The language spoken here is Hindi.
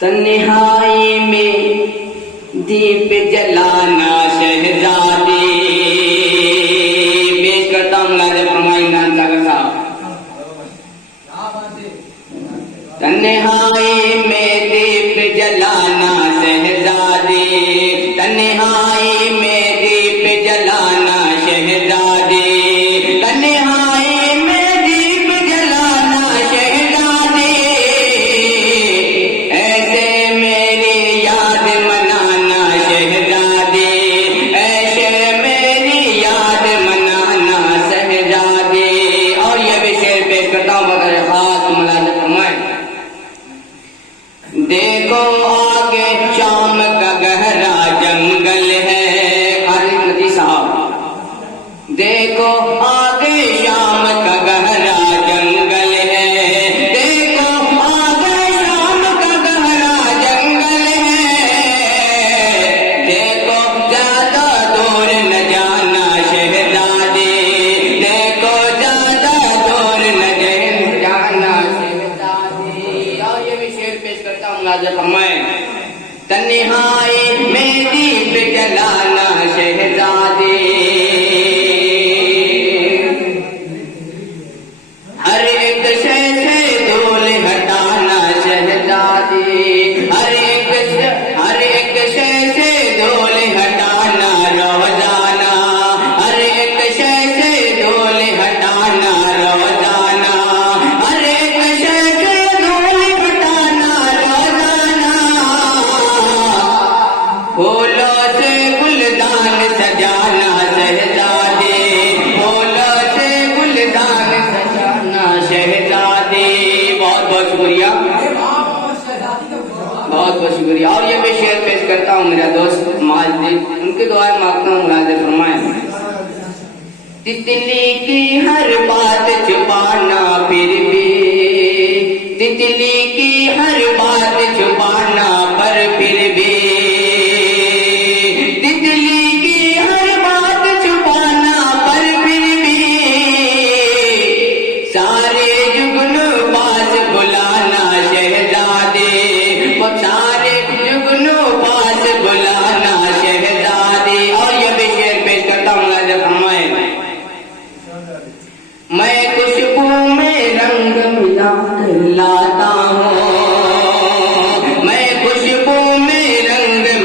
तन्हाई में दीप जलाना शहजादी। पेश करता हूँ मुलाज़ा फरमाए इमरान सागर साहब। तन्हाई में दीप जलाना शहजादी, तन्हाई में दीप जलाना शहजादी, तन्हाई में दीप जलाना शहजादी। ऐसे मेरी याद मनाना शहजादी, ऐसे मेरी याद मनाना शहजादी। और ये भी शेर पेश करता हूँ बगैर खास मुलाज़ा फरमाए। देखो आगे शाम का गहरा जंगल है, खालिद नदी साहब। देखो आगे शाम का गहरा जंगल है, देखो आगे शाम का गहरा जंगल है। देखो ज्यादा दूर न जाना शहजादी, देखो ज्यादा दूर न जाना शहजादी। और ये भी शेर पेश करता हूँ मुलाज़ा फरमाए। तन्हाई में दीप जलाना शहजादी, हर एक शय से धूल हटाना शहजादी, हर एक शय से धूल हटाना रोजाना, हर एक शय से धूल हटाना रोजाना, हर एक शय से धूल हटाना रोजाना। फूलों से गुलदान सजाना शहजादी, फूलों से गुलदान सजाना शहजादी। बहुत बहुत शुक्रिया, बहुत बहुत शुक्रिया। और ये मैं शेर पेश करता हूँ मेरा दोस्त माजिद, उनकी दुआएं मांगता हूँ मुलाज़ा फरमाए। तितली की हर बात छुपाना फिर